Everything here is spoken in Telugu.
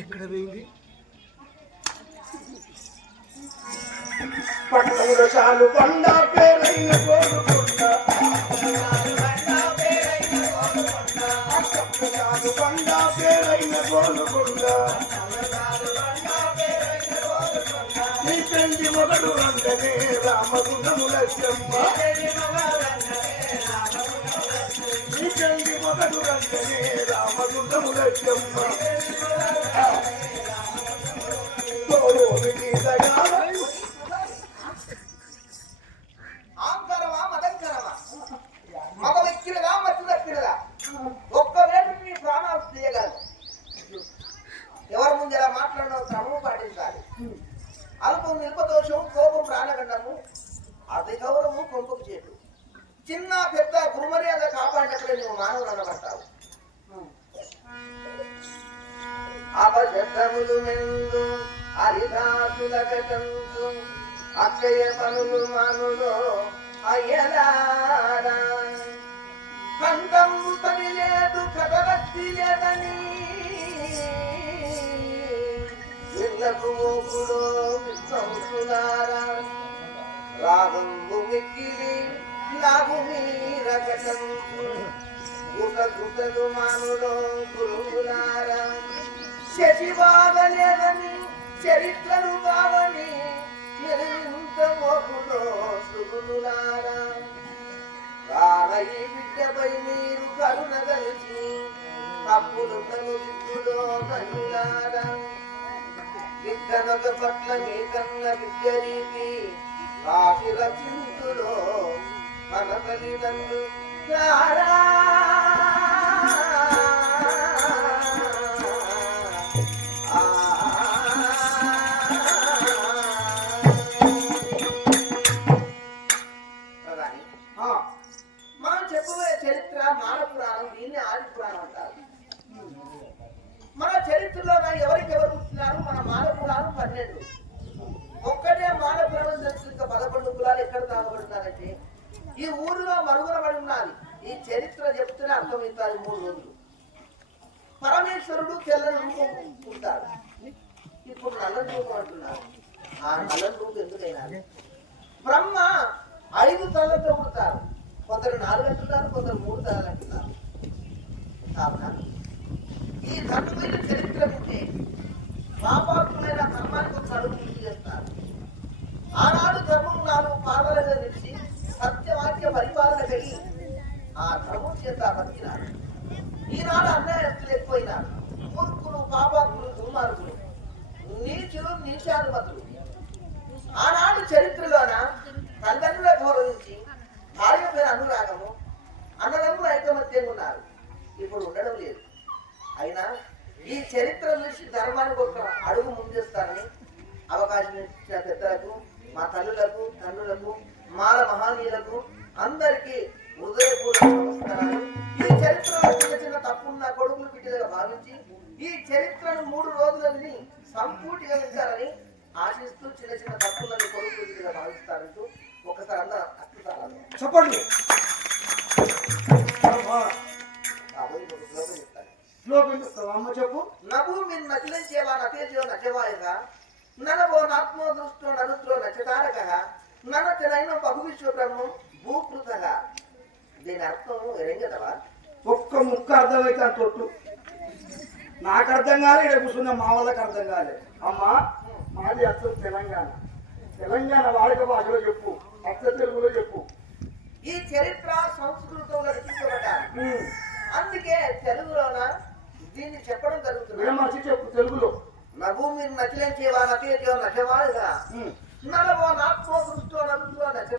ఎక్కడ పోయింది? పట్టణంలో చాలు కొండ పేరైన గోలుకొండ చాలు కొండ పేరైన గోలుకొండ నీ తండ్రి రంగనే రామగుణము ప్రాణాలు తీయగలరు ఎవరి ముందు ఎలా మాట్లాడినా క్రమం పాటించాలి. అల్పం నిల్పదోషం కోపం ప్రాణగండము అది గౌరవము కొంపకు చేటు. చిన్న పెద్ద గురుమర్యాద కాపాడినప్పుడే నువ్వు మానవులు అనబడతావు అపశబ్దములు మెందు హరిదాసుల కటంతు అక్షయ పనులు మనులో అయ్యలారా కంఠము పని లేదు కథవత్తి లేదని. ఇళ్ళకు మోకులో విశ్వంసులారా రాగం మిక్కిలి లాగు మీర కటంతు గుట గుటలు మానులో గురువులారా. శశి బాగలేదని చరిత్రను కావని ఎంత మోకులో సుగులులారా కాన ఈ బిడ్డపై మీరు కరుణ కలిసి తప్పులు కను దిద్దులో కనులారా విద్యనక పట్ల మీ విద్య రీతి కాశి రచించులో మన మనం చరిత్ర మన చరిత్రలో కానీ ఎవరికి ఎవరు పుట్టినారు? మన మానవ పురాణం పన్నెండు. ఒక్కటే మానవ పురాణం తెలుసు ఇంకా పదకొండు కులాలు ఎక్కడ తాగబడతారంటే ఈ ఊరిలో మరుగున పడి ఉన్నది ఈ చరిత్ర చెప్తూనే అర్థమవుతారు మూడు రోజులు. పరమేశ్వరుడు తెల్లని రూపం ఇప్పుడు నల్లని రూపం అంటున్నారు. ఆ నల్లని రూపం ఎందుకైనా? బ్రహ్మ ఐదు తలలతో పుడతారు. కొందరు నాలుగు అంటున్నారు కొందరు మూడు తలలు అంటున్నారు. కావున ఈ ధర్మమైన చరిత్ర ఉంటే పాపాత్మైన ధర్మానికి ఒక అడుగు ముందు చేస్తారు. ఆనాడు ధర్మం నాలుగు పాదాలుగా నిలిచి సత్యవాక్య పరిపాలన కలిగి ఆ ధర్మం చేత బతికినాడు ఈనాడు అన్యాయస్తులు ఎక్కువైనారు మూర్ఖులు పాపాత్ములు దుర్మార్గులు. నీచులు నీచానుమతులు ఆనాడు చరిత్రలోన తల్లిదండ్రుల గౌరవించి భార్య పైన అనురాగము అన్నదమ్ములు ఐకమత్యంగా ఉన్నారు. ఇప్పుడు ఉండడం లేదు. అయినా ఈ చరిత్ర నుంచి ధర్మానికి ఒక అడుగు ముందేస్తానని అవకాశం ఇచ్చిన పెద్దలకు మా తల్లులకు తండ్రులకు మాల మహానీయులకు అందరికీ హృదయపూర్వక నమస్కారాలు. ఈ చరిత్రలో చిన్న చిన్న తప్పున్న కొడుకులు బిడ్డలుగా భావించి ఈ చరిత్రను మూడు రోజులని సంపూర్తిగా వింటారని ఆశిస్తూ చిన్న చిన్న తప్పులను కొడుకులు బిడ్డలుగా భావిస్తారంటూ ఒకసారి అందరూ అద్భుతాలు చెప్పండి. చెప్పు. నభు మిన్ నచిలించేవా నతేజో నచవాయగా ననవో నాత్మో దృష్టో నరుత్రో నచతారక. ననచనైన బహువిశ్వబ్రహ్మం భూకృతగా. దీని అర్థం ఏం కదవా? ఒక్క ముక్క అర్థమైతే అంత తొట్టు. నాకు అర్థం కాలే ఇక్కడ కూర్చున్న మా వాళ్ళకి అర్థం కాలే. అమ్మా మాది అసలు తెలంగాణ. తెలంగాణ వాడక భాషలో చెప్పు అచ్చ తెలుగులో చెప్పు. ఈ చరిత్ర సంస్కృతంలో రచించబడ్డారు ఉమ్. అందుకే తెలుగులోన దీన్ని చెప్పడం జరుగుతుంది. విడమర్చి చెప్పు తెలుగులో. మిన్ నచిలించేవా నతేజో నచవాయగా ఉమ్. ననవో నాత్మో దృష్టో నరుత్రో నచ